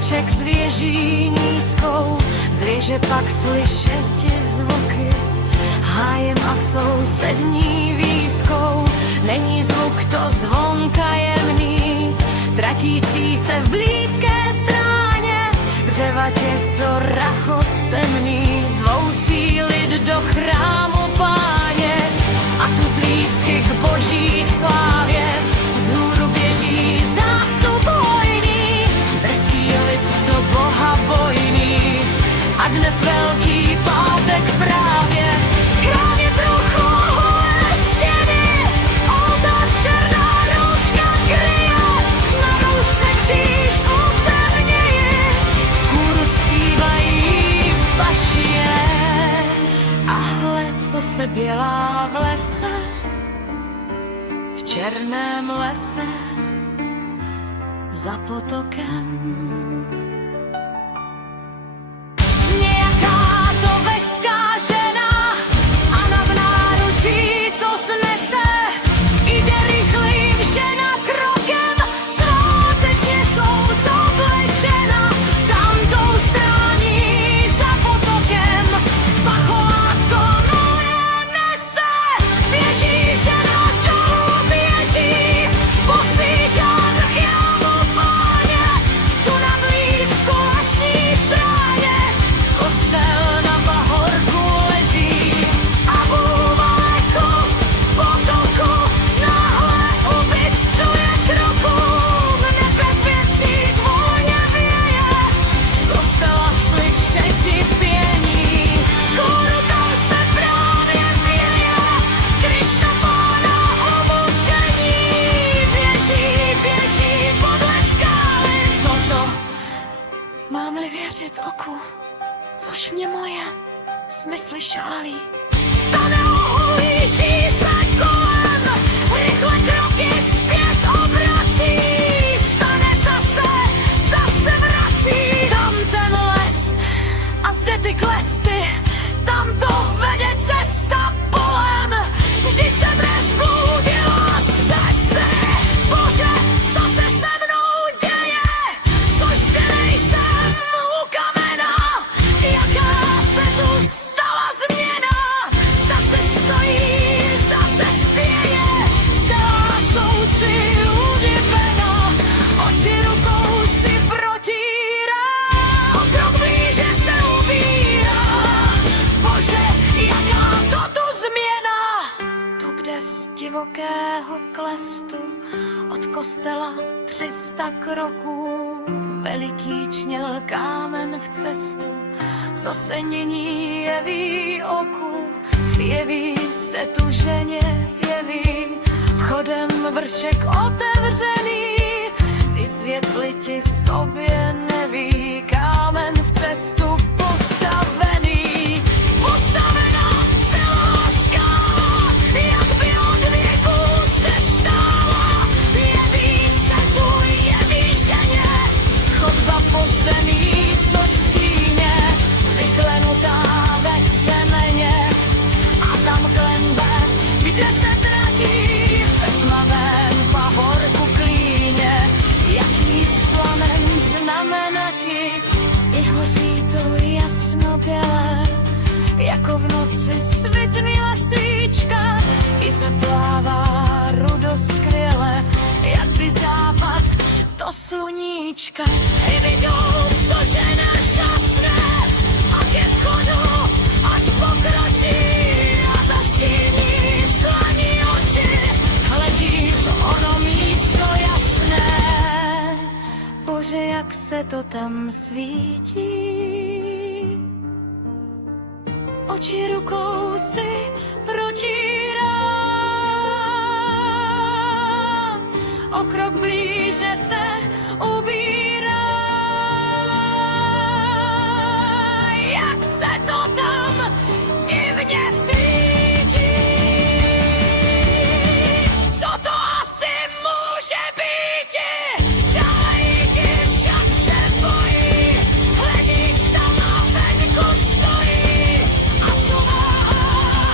stromíček s věží nízkou, z věže pak slyšeti zvuky, hájem a sousední výskou. Není zvuk, to zvonka jemný, tratící se v blízké stráně, k řevatě to rachot temný, zvoucí lid do chrámu Páně. A tu z lísky k boží slávě vzhůru běží zástup hojný, drský lid do Boha bojný. A dnes velký pátek právě, chrám je trochu holé stěny, oltář černá rouška kryje, na roušce kříž upevněji, v kůru zpívají bašie. A hle, co se bělá v lese, v černém lese, za potokem. Nějaká to veská žena a na v náručí, co snese, jde rychlým žena krokem, svátečně souc oblečena, tamtou strání za potokem, pacholátko moje nese, běží žena dolů běží, po stýkách chrámu Páně, tu na blízku lesní stráně, kostel na pahorku leží a vůvaleko potoku náhle ubystřuje kroku, v nebe větřík volně věje, z kostela slyšeti pění, v kůru tam se právě pěje, Krista Pána obučení, běží podle skály. Co to? Mám-li věřit oku, což mě moje smysly šálí. Stane ohlíží se kolem, rychle kroky zpět obrací, stane zase vrací. Tam ten les a zde ty klesty, tam to vede cesta polem, vždyť se nezbludila z cesty. Bože, co se se mnou děje, což zde nejsem u kamena, jaká se tu stala změna, zase stojí, zase spěje, celá souci udivena, oči rukou si protírá, o krok blíže se ubírá. Bože, jaká to tu změna, tu kde z divokého klestu od kostela 300 kroků veliký čněl kámen v cestu, co se nyní jeví oku, jeví se tu ženě, jeví vchodem vršek otevřený, vysvětliti sobě neví, kámen v cestu postavený, postavená celá skála, jak by od věku se stála, jeví se tu, jeví ženě, chodba pod zemí, co síně, vyklenutá ve chcemeně, a tam klenbe, kde se tratí ve tmavém pahorku klíně, jaký z plamen znamenati, i hoří to jasno bělé, jako v noci svitný lesíčka, i zaplává rudo skvěle, jak by západ to sluníčka. I vidou to žena šťastné a ke vchodu až pokročí a zastíní slaní oči, hledí v ono místo jasné. Bože, jak se to tam svítí, oči rukou si protírá, o krok blíže se ubírá. Jak se to tam divně svítí, co to asi může být? Dále jdi, však se bojí, hledíc tam na venku stojí, a co váha,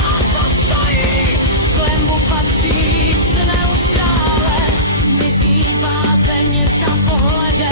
a co stojí, v klembu patří neustále, mizí bázeň za pohledem.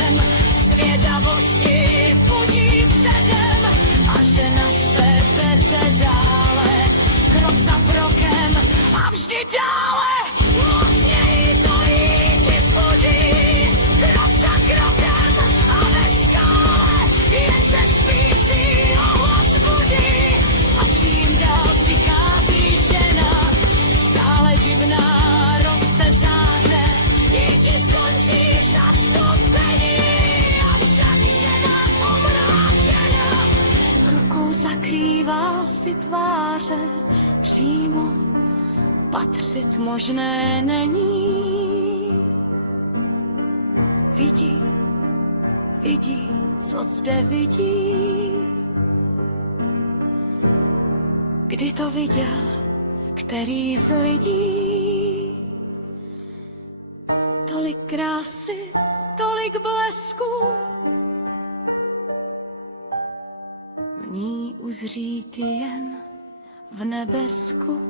si tváře přímo patřit možné není. Vidí, co zde vidí. Kdy to viděl, který z lidí? Tolik krásy, tolik blesku, v ní uzřít jen v nebesku.